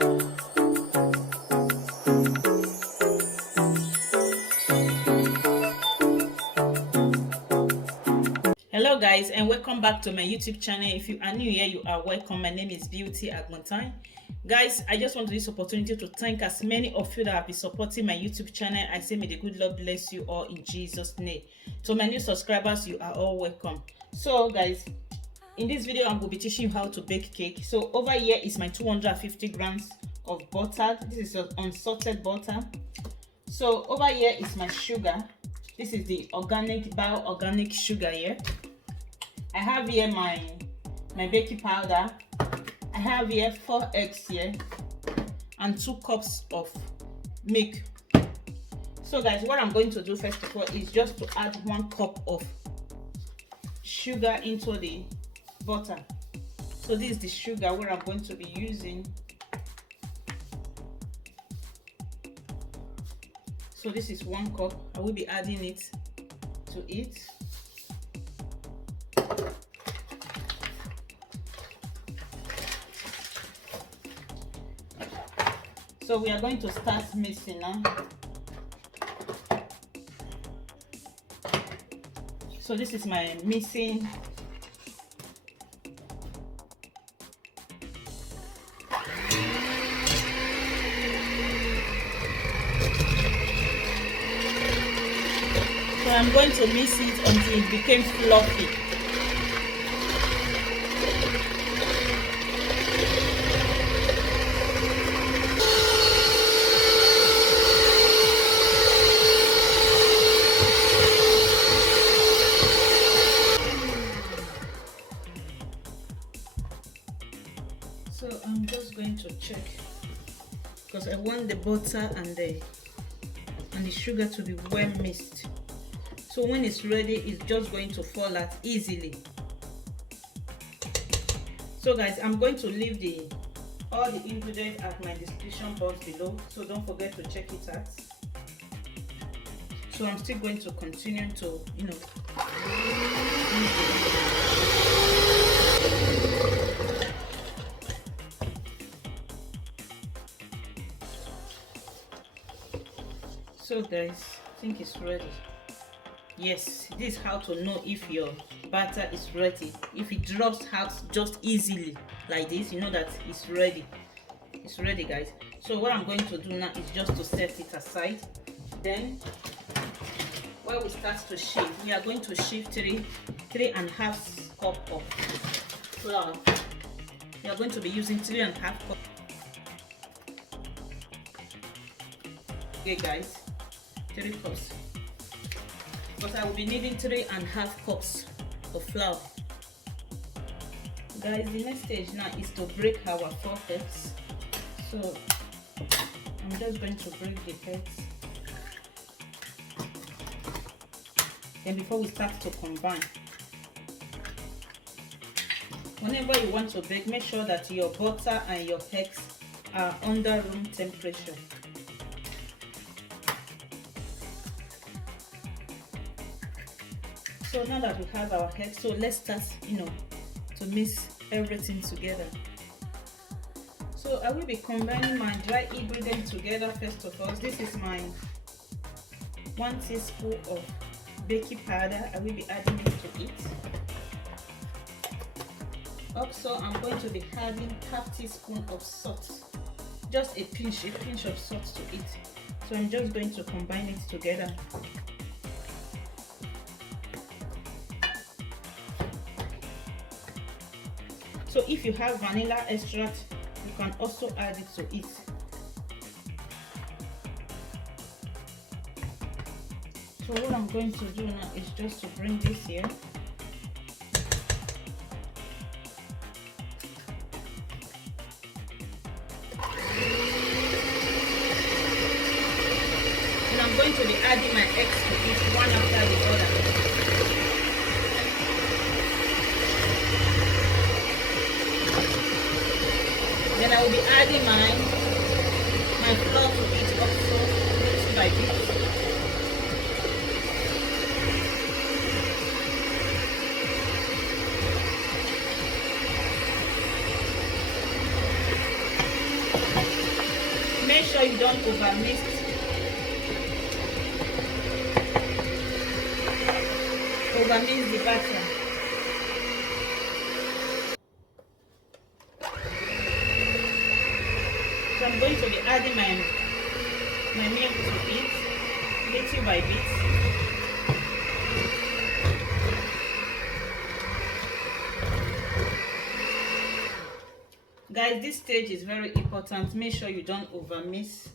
Hello guys, and welcome back to my YouTube channel. If you are new here, you are welcome. My name is Beauty Agmontine. Guys, I just want to use this opportunity to thank as many of you that have been supporting my YouTube channel. I say may the good Lord bless you all in Jesus' name. To my new subscribers, you are all welcome. So guys, in this video I'm going to be teaching you how to bake cake. So over here is my 250 grams of butter. This is unsalted butter. So over here is my sugar. This is the organic bio-organic sugar here. I have here my baking powder. I have here 4 eggs here and 2 cups of milk. So guys, what I'm going to do first of all is just to add 1 cup of sugar into the butter. So this is the sugar where I'm going to be using. So this is 1 cup. I will be adding it to it. So we are going to start mixing now. So this is my mixing. So I'm going to mix it until it became fluffy. So I'm just going to check because I want the butter and the sugar to be well mixed. So when it's ready, it's just going to fall out easily. So guys, I'm going to leave all the ingredients at my description box below, so don't forget to check it out. So I'm still going to continue to, So guys, I think it's ready. Yes, this is how to know if your batter is ready. If it drops out just easily like this, you know that it's ready. It's ready, guys. So what I'm going to do now is just to set it aside. Then while we start to shape, we are going to shape 3.5 cup of flour. We are going to be using 3.5 cup. Okay guys, 3 cups. Because I will be needing 3.5 cups of flour. Guys, the next stage now is to break our 4 eggs. So I'm just going to break the eggs. Then before we start to combine, whenever you want to bake, make sure that your butter and your eggs are under room temperature. So now that we have our eggs, so let's start, to mix everything together. So I will be combining my dry ingredients together first of all. This is my 1 teaspoon of baking powder. I will be adding it to it. Also, I'm going to be adding 1/2 teaspoon of salt. Just a pinch of salt to it. So I'm just going to combine it together. So if you have vanilla extract, you can also add it to it. So what I'm going to do now is just to bring this here. And I'm going to be adding my eggs to it one after the other. Then I will be adding my flour to it also, bit by bit. Make sure you don't over mix. Over mix the batter. So I'm going to be adding my milk to it, little by bit. Guys, this stage is very important. Make sure you don't over mix.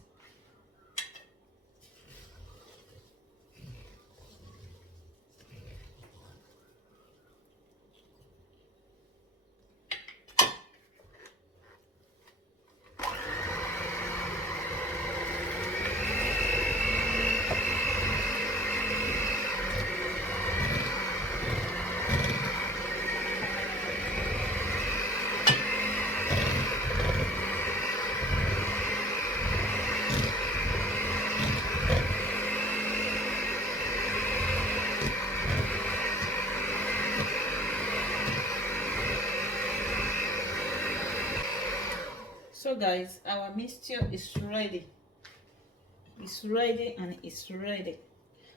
So guys, our mixture is ready. It's ready and it's ready.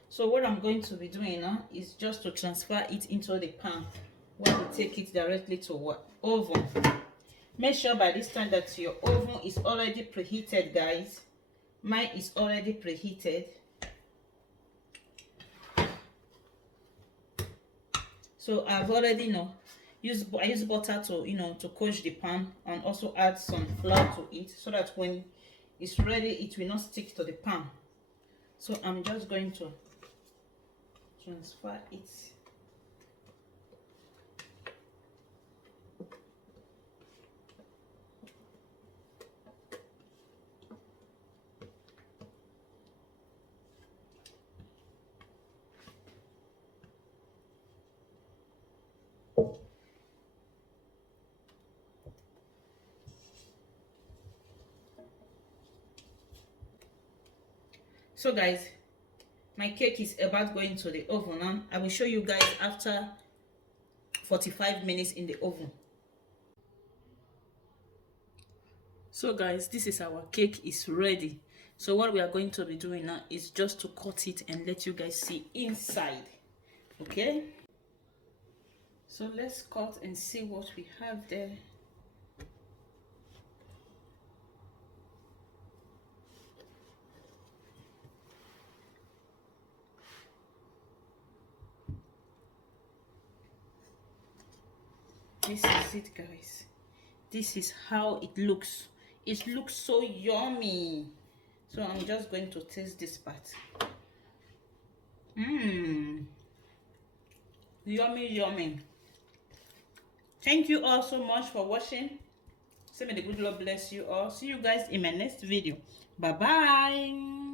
So what I'm going to be doing now is just to transfer it into the pan while we take it directly to what? Oven. Make sure by this time that your oven is already preheated, guys. Mine is already preheated. So I've already I use butter to to coat the pan, and also add some flour to it so that when it's ready it will not stick to the pan. So I'm just going to transfer it. So guys, my cake is about going to the oven now. I will show you guys after 45 minutes in the oven. So guys, this is our cake is ready. So what we are going to be doing now is just to cut it and let you guys see inside. Okay, so let's cut and see what we have there. This is it, guys. This is how it looks. It looks so yummy. So I'm just going to taste this part. Yummy, yummy. Thank you all so much for watching. Say may the good Lord bless you all. See you guys in my next video. Bye bye.